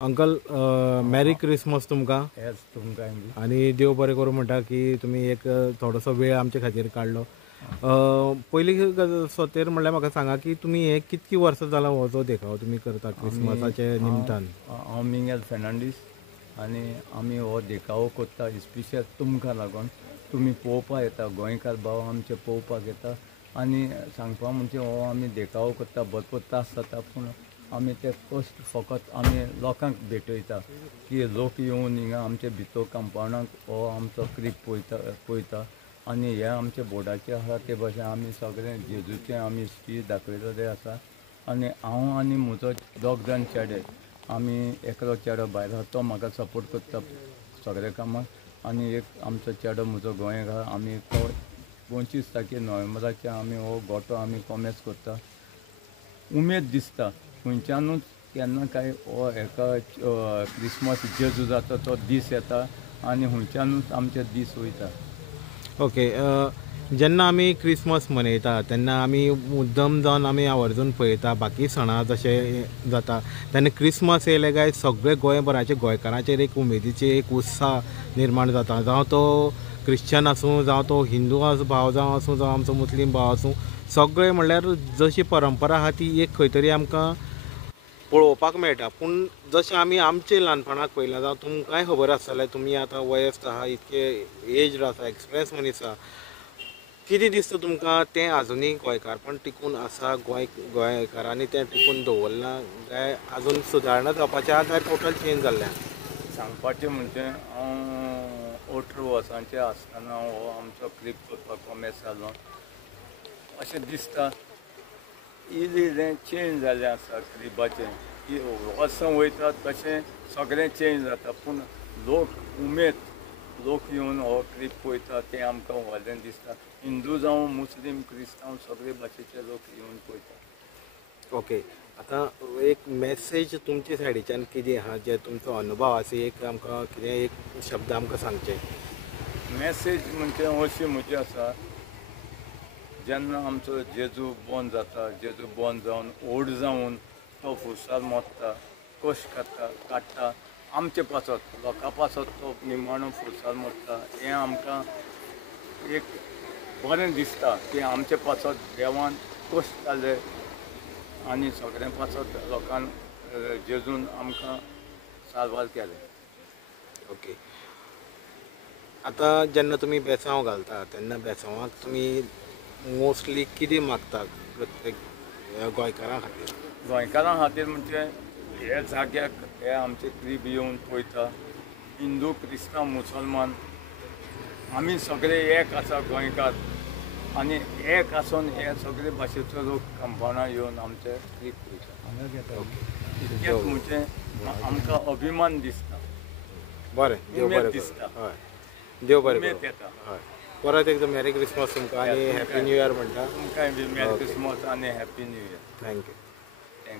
Uncle merry Christmas तुमकां. हेच तुमकां आणि देव बरें करूं म्हणटा की तुमी एक थोडोसो वेळ आमचे खातीर काडलो. पयली सोतेर म्हणल्यार म्हाका सांगा की तुमी हे कितकी वर्सां जालां हो जो देखाव तुमी करता क्रिसमसाचे निमतान. हांव मिंगेल फेर्नांडीस आनी आमी हो देखावो कोत्ता स्पेशल तुमकां लागून. तुमी पळोवपा येता, गोंयकार भाव आमचे पळोवपाक येता. आनी सांगपा म्हणजे हो आमी देखावो कोत्ता भरपूर त्रास जाता, पूण आमी ते कश्ट फकत आमी लोकांक भेटयता की लोक येवन हिंगा आमचे भितर कंपाउंडाक हो आमचो क्रीप पळयता. आनी हे आमचे बोर्डाचे आसा ते भाशेन आमी सगळें जेजूचें आमी स्पीच दाखयलेलें आसा. आनी हांव आनी म्हजो दोग जाण चेडे, आमी एकलो चेडो भायर आसा तो म्हाका सपोर्ट करता सगळ्या कामाक. आनी एक आमचो चेडो म्हजो गोंयांत आसा. आमी तो 25 तारखेर नोव्हेंबराचे आमी हो गोठो आमी कोमेस करता. उमेद दिसता खंयच्यानूच केन्ना काय हो हेका क्रिसमस जेजू जाता तो दीस येता आनी खंयच्यानूच आमचे दीस वयता. ओके. जेन्ना आमी क्रिसमस मनयता तेन्ना आमी मुद्दम जावन आमी आवर्जून पळयता बाकी सणां जशें जाता तेन्ना क्रिसमस येयले काय सगळे गोंयभराचे गोंयकारांचेर एक उमेदीचे एक उत्साह निर्माण जाता. जावं तो क्रिश्चन आसूं, जावं तो हिंदू भाव जावं आसूं, जावं आमचो मुस्लीम भाव आसूं, सगळे म्हणल्यार जशी परंपरा आहा ती एक खंय तरी आमकां पळोवपाक मेळटा. पूण जशें आमी आमचे ल्हानपणाक पळयलां, जावं तुमकांय खबर आसतलें, तुमी आतां वयस्क आहा, इतके एज्ड आसा, एक्सपिरियन्स मनीस आहा, कितें दिसता तुमकां तें आजुनूय गोंयकारपण टिकून आसा, गोंयकारांनी तें टिकून दवरलां, काय आजून सुदारणा जावपाचें आहा, काय टोटल चेंज जाल्लें आहा? सांगपाचें म्हणजे हांव 18 वर्सांचें आसतना हो आमचो क्रीप करपाक कोमेस जालो. अशें दिसता इल्लें चेंज जाल्लें आसा क्रिपाचें. वर्सां वयता तशें सगळें चेंज जाता, पूण लोक उमेद लोक येवन हो क्रीप पळयता तें आमकां व्हडलें दिसता. हिंदू जावं मुस्लीम क्रिस्तांव सगळे भाशेचे लोक येवन पळयता. ओके. आतां एक मॅसेज तुमचे सायडीच्यान कितें आहा, जे तुमचो अनुभव आसा, एक आमकां कितें एक शब्द आमकां सांगचे. मॅसेज म्हणजे अशी म्हजी आसा, जेन्ना आमचो जेजू बोर्न जाता, जेजू बोर्न जावन व्हड जावन तो फुसार मोडटा, कश्ट काडटा आमचे पासत लोकां पासत तो निमाणो फुसार मोडटा, हें आमकां एक बरें दिसता की आमचे पासत देवान कश्ट काडले आनी सगळ्या पासत लोकांक जेजून आमकां सारवार केलें. ओके. आतां जेन्ना तुमी बेसांव घालता तेन्ना बेसांवाक तुमी मोस्टली कितें मागता प्रत्येक गोंयकारां खातीर? गोंयकारां खातीर म्हणजे हे जाग्याक हे आमचे क्रीब येवन पळयता. हिंदू क्रिस्तांव मुसलमान आमी सगळे एक आसा गोंयकार, आनी एक आसून हे सगळे भाशेचो लोक कंपाउंडां येवन आमचे क्रीब पळयता. इतकेंच म्हणजे आमकां अभिमान दिसता. बरें, देव बरें दिसता. हय, देव बरें उमेद करूं. येता. हय, परत एकदां मॅरी क्रिसमस तुमकां आनी हॅपी न्यू इयर म्हणटा. तुमकांय बी मॅरी क्रिसमस आनी हॅपी न्यू इयर. थँक्यू.